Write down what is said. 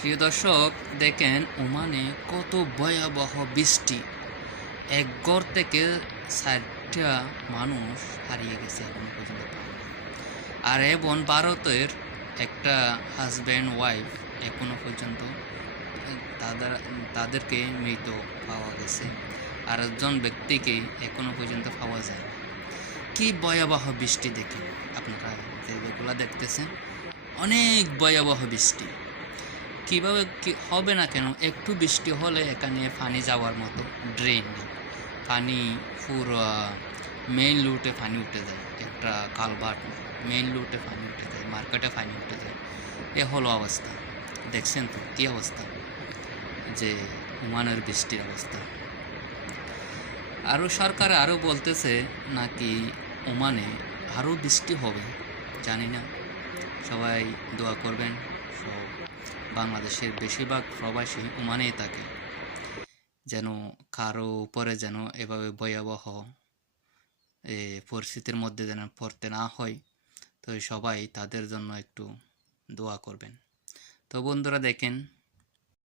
প্রিয় দর্শক, দেখেন ওমানে কত ভয়াবহ বৃষ্টি। এক ঘর থেকে ৬০টা মানুষ হারিয়ে গেছে এখনো পর্যন্ত পাওয়া যায়। আর এবং ভারতের একটা হাজব্যান্ড ওয়াইফ এখনো পর্যন্ত তাদের তাদেরকে মৃত পাওয়া গেছে। আর একজন ব্যক্তিকে এখনো পর্যন্ত পাওয়া যায়। কি ভয়াবহ বৃষ্টি দেখেন আপনারা, যেগুলো দেখতেছেন অনেক ভয়াবহ বৃষ্টি। কিভাবে কি হবে না কেন, একটু বৃষ্টি হলে এখানে পানি যাওয়ার মতো ড্রেন নেই। পানি পুরো মেইন রুটে পানি উঠে যায়, একটা কালভার্ট মেইন রুটে পানি উঠে যায়, মার্কেটে পানি উঠে যায়। এ হলো অবস্থা। দেখছেন তো কী অবস্থা, যে ওমানের বৃষ্টির অবস্থা। আরও সরকার আরও বলতেছে নাকি ওমানে আরও বৃষ্টি হবে, জানি না। সবাই দোয়া করবেন। সব বাংলাদেশের বেশিরভাগ প্রবাসী ওমানেই থাকে, যেন কারো উপরে যেন এভাবে ভয়াবহ পরিস্থিতির মধ্যে যেন পড়তে না হয়। তো সবাই তাদের জন্য একটু দোয়া করবেন। তো বন্ধুরা দেখেন